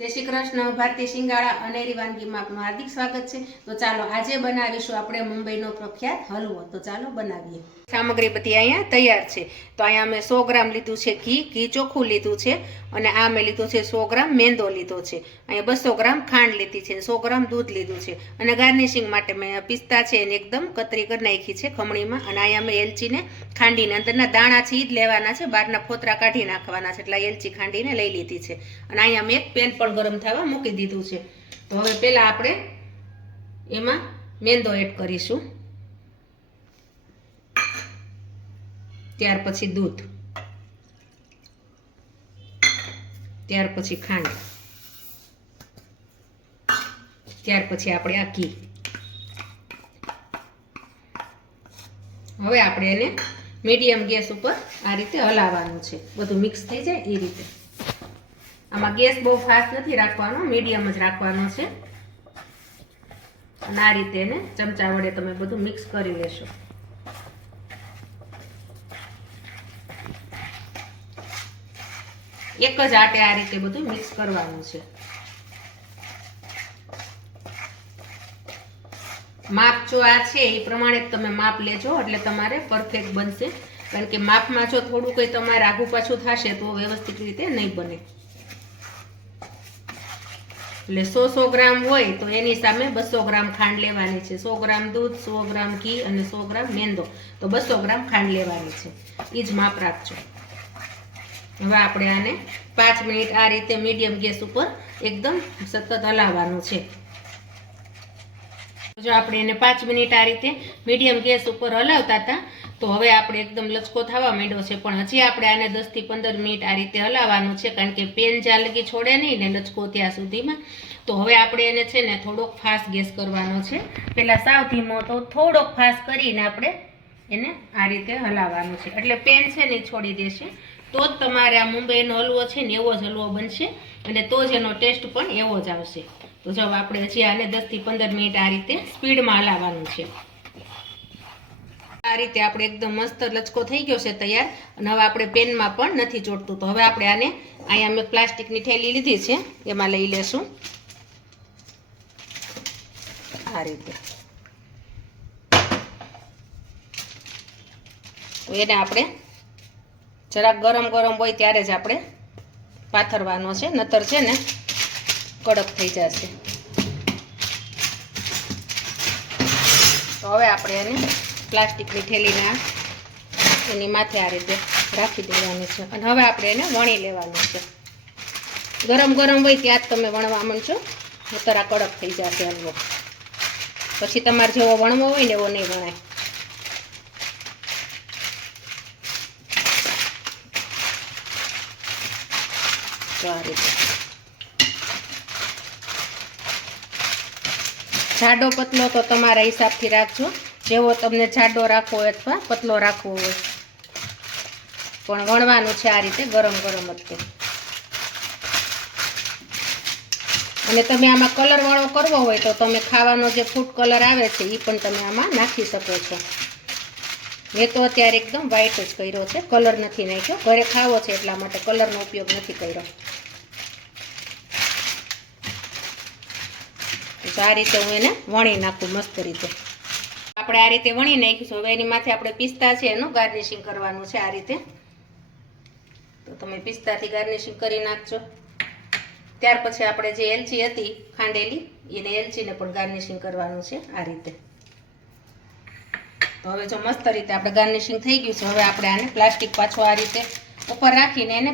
जय श्री कृष्ण। भारतीय शिंगाड़ा अनेरी वानगी में आपनु हार्दिक स्वागत है। तो चलो आज बनावीशुं आपणे मुंबईनो प्रख्यात हलवो। तो चलो बनावीए। सामग्री बधी अहींया तैयार है। तो अहींया मैं 100 ग्राम लीधुं छे घी चोख्खुं लीधुं छे अने आ मैं लीधुं छे 100 ग्राम मेंदो लीधो छे। अहींया 200 ग्राम खांड लीधी छे, 100 ग्राम दूध लीधुं छे अने गार्निशिंग माटे मैं पिस्ता छे एने एकदम कतरी कर नाखी छे खमणीमां अने अहींया मैं एलचीने खांडीने अंदરના दाણા છે ઈ જ લેવાના છે, બહારના ફોતરા કાઢી નાખવાના છે, એટલે એલચી ખાંડીને લઈ લીધી છે અને અહીંયા મેં એક પેન પણ ગરમ થવા મૂકી દીધું છે। તો હવે પહેલા આપણે એમાં મેંદો એડ કરીશું, ત્યાર પછી दूध, ત્યાર પછી ખાંડ, ત્યાર પછી આપણે આ ઘી। હવે આપણે એને मीडियम गैस पर आ रीते हलावानुं छे, बधुं मिक्स थई जाय ए रीते। आमां गैस बहुत फास्ट नहीं राखवानो, मीडियम ज राखवानो छे अने आ रीते एने चमचा वडे तमे बधुं मिक्स करी लेशो। एक ज आटे आ रीते बधुं मिक्स करवानुं छे। माप जो आ छे ए प्रमाणे तमे माप लेजो એટલે તમારે પરફેક્ટ બનશે, કારણ કે માપમાં જો થોડું કંઈ તમારે આગુ પાછું થશે તો વ્યવસ્થિત રીતે નહીં બને। એટલે 100 ગ્રામ હોય તો એની સામે 200 ગ્રામ ખાંડ લેવાની છે, 100 ગ્રામ दूध, 100 ગ્રામ ઘી અને 100 ગ્રામ મેંદો, તો 200 ગ્રામ ખાંડ લેવાની છે, એ જ માપ રાખજો। હવે આપણે આને 5 મિનિટ આ રીતે મીડિયમ ગેસ ઉપર એકદમ સતત હલાવવાનું છે। जो आपणे एने 5 मिनिट आ रीते मीडियम गैस पर हलावता था तो हवे आपणे एकदम लचको थवा मांड्यो छे, पण हजी आपणे आने 10 થી 15 मिनिट आ रीते हलाववानुं छे, कारण के पेन ज्यां लगी छोड़े नहीं ने लचको त्यां सुधीमां। तो हवे आपणे एने छे ने थोड़ोक फास्ट गैस करवानो छे, पेला साव धीमो तो थोड़ोक फास्ट करीने आपणे एने आ रीते हलाववानुं छे, એટલે पेन छे ने छोड़ी देशे, तो ज तमारे आ मुंबईनो हलवो छे ने एवो ज हलवो बनशे अने तो ज एनो टेस्ट पण एवो ज आवशे। तो जब आपणे हजी आने 10 થી 15 मिनिट आ रीते स्पीड में हलाववानुं छे। आ रीते आपणे एकदम मस्त लचको थई गयो छे तैयार, अने हवे आपणे पेन में पण नथी ચોટતું। तो हवे आपणे आने अहींया मैं प्लास्टिकनी थैली लीधी छे एमां लई लेशुं आ रीते। तो एने आपणे जरा गरम गरम होय त्यारे ज आपणे पाथरवानो छे, नहीतर छे ने कड़क थई जशे। तो हवे आपणे एने प्लास्टिकनी थैलीने एनी माथे आ रीते राखी देवानी छे अने हवे आपणे एने वणी लेवानुं छे। गरम गरम होय त्यां ज तमे वणवा मांडजो, नहीतर आ कड़क थई जशे हलवो, पछी तमारे जेवो वणવો होय ने एवो नहीं वणाय। तो आ रीते जाडो पतलो तो तमारा हिसाब थी राखजो, जेवो तमने जाडो राखवो होय अथवा पतलो राखवो होय, पण वणवानुं छे आ रीते गरम गरम ज ते। अने तमे आमां कलर वाळो करवो होय तो तमे खावानो जे फूड कलर आवे छे ई पण तमे आमां नाखी शको छो। मैं तो अत्यारे एकदम व्हाइट ज कर्यो छे, कलर नथी नाख्यो, घरे खावो छे એટલા માટે कलरनो उपयोग नथी कर्यो। तो आ रीते हूँ एने वणी नाखूँ मस्त रीते। आपणे आ रीते वणी नाख्युं। हवे एनी माथे आपणे पिस्ता छे एनुं गार्निशिंग करवानुं छे आ रीते। तो तमे पिस्ताथी गार्निशिंग करी नाखजो। त्यार पछी आपणे जे एलची हती खांडेली एने एलचीने पण गार्निशिंग करवानुं छे आ रीते। तो हवे जो मस्त रीते आपणे गार्निशिंग थई गयुं छे, हवे आपणे आने प्लास्टिक पाछो आ रीते उपर राखीने एने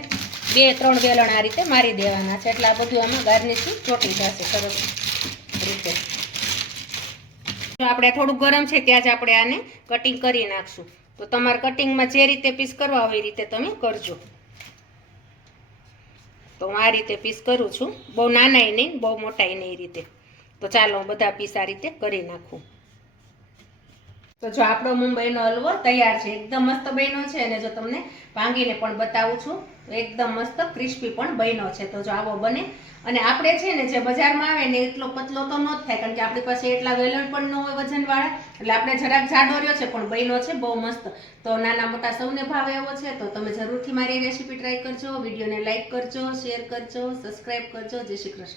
2-3 वेलण आ रीते मारी देवाना छे, એટલે આ બધું આમાં ગાર્નિશિંગ ચોટી જશે સરસ रीते। जो आपणे थोड़ुं गरम छे त्यां ज आपणे आने कटिंग करी नाखशुं। तो तमारे कटिंग में जे रीते पीस करवा होय ए रीते तमे करजो। तो हूँ आ रीते पीस करूँ छूं, बहु नानाय नहीं बहु मोटाय नहीं रीते। तो चालो बधा पीस आ रीते करी नाखूं। તો જો આપણો મુંબઈનો હલવો તૈયાર છે, એકદમ મસ્ત બન્યો છે અને જો તમને ભાંગીને પણ બતાવું છું તો એકદમ મસ્ત ક્રિસ્પી પણ બન્યો છે. તો જો આવો બને અને આપણે છે ને જે બજારમાં આવે ને એટલો પતલો તો ન જ થાય, કારણ કે આપણી પાસે એટલા વેલણ પણ ન હોય વજનવાળા, એટલે આપણે જરાક જાડો રહ્યો છે પણ બન્યો છે બહુ મસ્ત. તો નાના મોટા સૌને ભાવે એવો છે, તો તમે જરૂરથી મારી રેસીપી ટ્રાય કરજો. વિડીયોને લાઈક કરજો, શેર કરજો, સબસ્ક્રાઈબ કરજો. જય શ્રી કૃષ્ણ.